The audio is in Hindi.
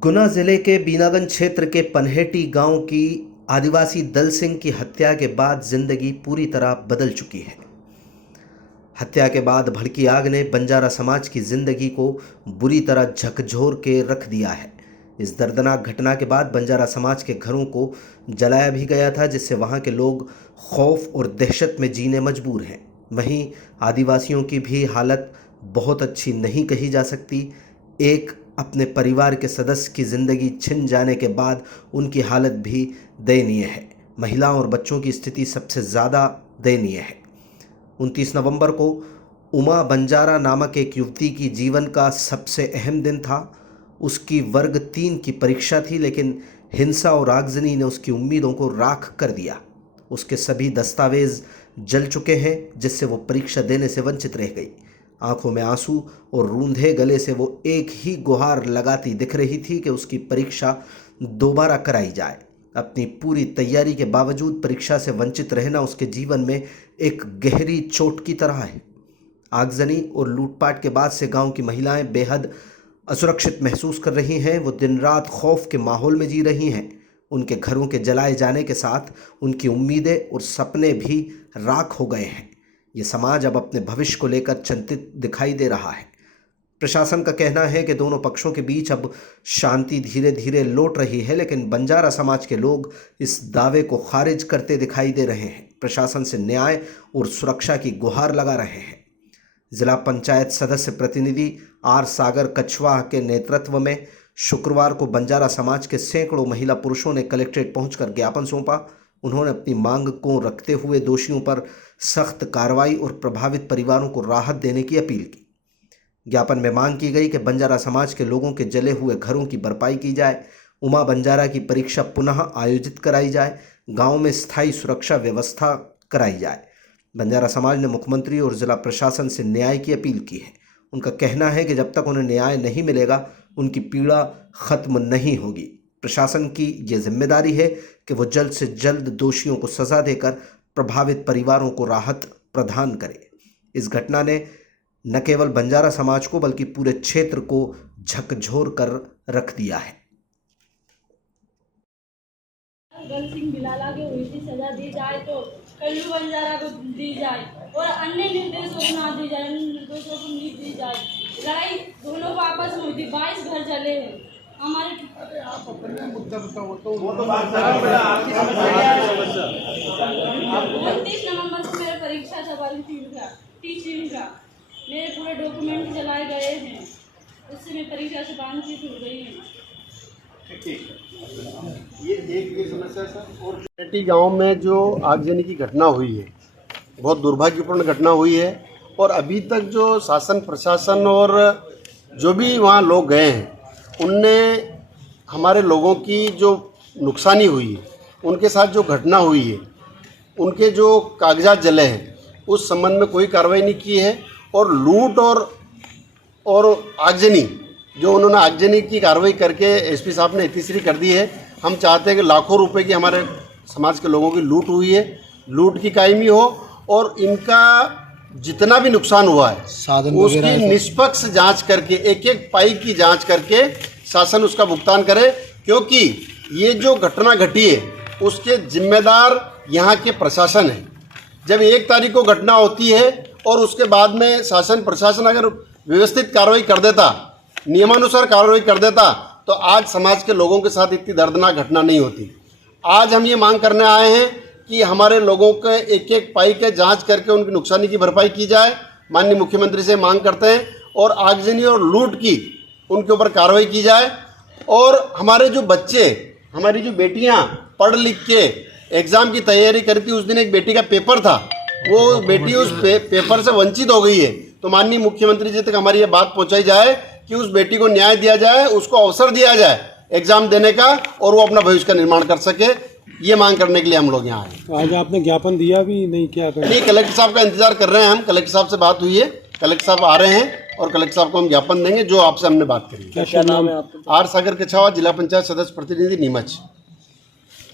गुना जिले के बीनागंज क्षेत्र के पनहेटी गांव की आदिवासी दल सिंह की हत्या के बाद जिंदगी पूरी तरह बदल चुकी है। हत्या के बाद भड़की आग ने बंजारा समाज की जिंदगी को बुरी तरह झकझोर के रख दिया है। इस दर्दनाक घटना के बाद बंजारा समाज के घरों को जलाया भी गया था, जिससे वहां के लोग खौफ और दहशत में जीने मजबूर हैं। वहीं आदिवासियों की भी हालत बहुत अच्छी नहीं कही जा सकती। एक अपने परिवार के सदस्य की ज़िंदगी छिन जाने के बाद उनकी हालत भी दयनीय है। महिलाओं और बच्चों की स्थिति सबसे ज़्यादा दयनीय है। 29 नवंबर को उमा बंजारा नामक एक युवती की जीवन का सबसे अहम दिन था। उसकी वर्ग 3 की परीक्षा थी, लेकिन हिंसा और आगजनी ने उसकी उम्मीदों को राख कर दिया। उसके सभी दस्तावेज जल चुके हैं, जिससे वो परीक्षा देने से वंचित रह गई। आंखों में आंसू और रूंधे गले से वो एक ही गुहार लगाती दिख रही थी कि उसकी परीक्षा दोबारा कराई जाए। अपनी पूरी तैयारी के बावजूद परीक्षा से वंचित रहना उसके जीवन में एक गहरी चोट की तरह है। आगजनी और लूटपाट के बाद से गांव की महिलाएं बेहद असुरक्षित महसूस कर रही हैं। वो दिन रात खौफ के माहौल में जी रही हैं। उनके घरों के जलाए जाने के साथ उनकी उम्मीदें और सपने भी राख हो गए हैं। ये समाज अब अपने भविष्य को लेकर चिंतित दिखाई दे रहा है। प्रशासन का कहना है कि दोनों पक्षों के बीच अब शांति धीरे धीरे लौट रही है, लेकिन बंजारा समाज के लोग इस दावे को खारिज करते दिखाई दे रहे हैं। प्रशासन से न्याय और सुरक्षा की गुहार लगा रहे हैं। जिला पंचायत सदस्य प्रतिनिधि आर सागर कछवा के नेतृत्व में शुक्रवार को बंजारा समाज के सैकड़ों महिला पुरुषों ने कलेक्ट्रेट पहुंचकर ज्ञापन सौंपा। उन्होंने अपनी मांग को रखते हुए दोषियों पर सख्त कार्रवाई और प्रभावित परिवारों को राहत देने की अपील की। ज्ञापन में मांग की गई कि बंजारा समाज के लोगों के जले हुए घरों की भरपाई की जाए, उमा बंजारा की परीक्षा पुनः आयोजित कराई जाए, गांव में स्थायी सुरक्षा व्यवस्था कराई जाए। बंजारा समाज ने मुख्यमंत्री और जिला प्रशासन से न्याय की अपील की है। उनका कहना है कि जब तक उन्हें न्याय नहीं मिलेगा, उनकी पीड़ा खत्म नहीं होगी। प्रशासन की ये जिम्मेदारी है कि वो जल्द से जल्द दोषियों को सजा देकर प्रभावित परिवारों को राहत प्रदान करे। इस घटना ने न केवल बंजारा समाज को बल्कि पूरे क्षेत्र को झकझोर कर रख दिया है। दल सिंह बिलाला के उल्टी सजा दी जाए तो कल्लू बंजारा को दी जाए और अन्य निर्देशों को ना दी जाए, निर्देशों को नहीं दी जाए। लड़ाई दोनों को आपस में हुई थी, 22 घर जले हैं हमारे। आप अपना मुद्दा बताओ तो वो तो 29 नवंबर को मेरा परीक्षा था टीचिंग का। मेरे पूरे डॉक्यूमेंट जलाए गए हैं, उससे मैं परीक्षा से वंचित हो गई हूँ। ये एक समस्या सर। और पनहेटी गांव में जो आगजनी की घटना हुई है, बहुत दुर्भाग्यपूर्ण घटना हुई है और अभी तक जो शासन प्रशासन और जो भी वहाँ लोग गए हैं, उनने हमारे लोगों की जो नुकसानी हुई है, उनके साथ जो घटना हुई है, उनके जो कागजात जले हैं, उस संबंध में कोई कार्रवाई नहीं की है। और लूट और आगजनी, जो उन्होंने आगजनी की कार्रवाई करके एसपी साहब ने तीसरी कर दी है। हम चाहते हैं कि लाखों रुपए की हमारे समाज के लोगों की लूट हुई है, लूट की कायमी हो और इनका जितना भी नुकसान हुआ है उसकी निष्पक्ष जांच करके, एक एक पाई की जांच करके शासन उसका भुगतान करे, क्योंकि ये जो घटना घटी है उसके जिम्मेदार यहाँ के प्रशासन है। जब 1 तारीख को घटना होती है और उसके बाद में शासन प्रशासन अगर व्यवस्थित कार्रवाई कर देता, नियमानुसार कार्रवाई कर देता, तो आज समाज के लोगों के साथ इतनी दर्दनाक घटना नहीं होती। आज हम ये मांग करने आए हैं कि हमारे लोगों के एक एक पाई के जांच करके उनकी नुकसानी की भरपाई की जाए। माननीय मुख्यमंत्री से मांग करते हैं और आगजनी और लूट की उनके ऊपर कार्रवाई की जाए। और हमारे जो बच्चे, हमारी जो बेटियां पढ़ लिख के एग्ज़ाम की तैयारी करी थी, उस दिन एक बेटी का पेपर था, वो बेटी उस पेपर से वंचित हो गई है। तो माननीय मुख्यमंत्री जी तक हमारी ये बात पहुंचाई जाए कि उस बेटी को न्याय दिया जाए, उसको अवसर दिया जाए एग्जाम देने का और वो अपना भविष्य का निर्माण कर सके। ये मांग करने के लिए हम लोग यहाँ आए। तो आज आपने ज्ञापन दिया भी नहीं? क्या करें? नहीं, कलेक्टर साहब का इंतजार कर रहे हैं हम। कलेक्टर साहब से बात हुई है, कलेक्टर साहब आ रहे हैं और कलेक्टर साहब को हम ज्ञापन देंगे जो आपसे हमने बात करी। क्या नाम है आपका? आर सागर कछवा, जिला पंचायत सदस्य प्रतिनिधि नीमच।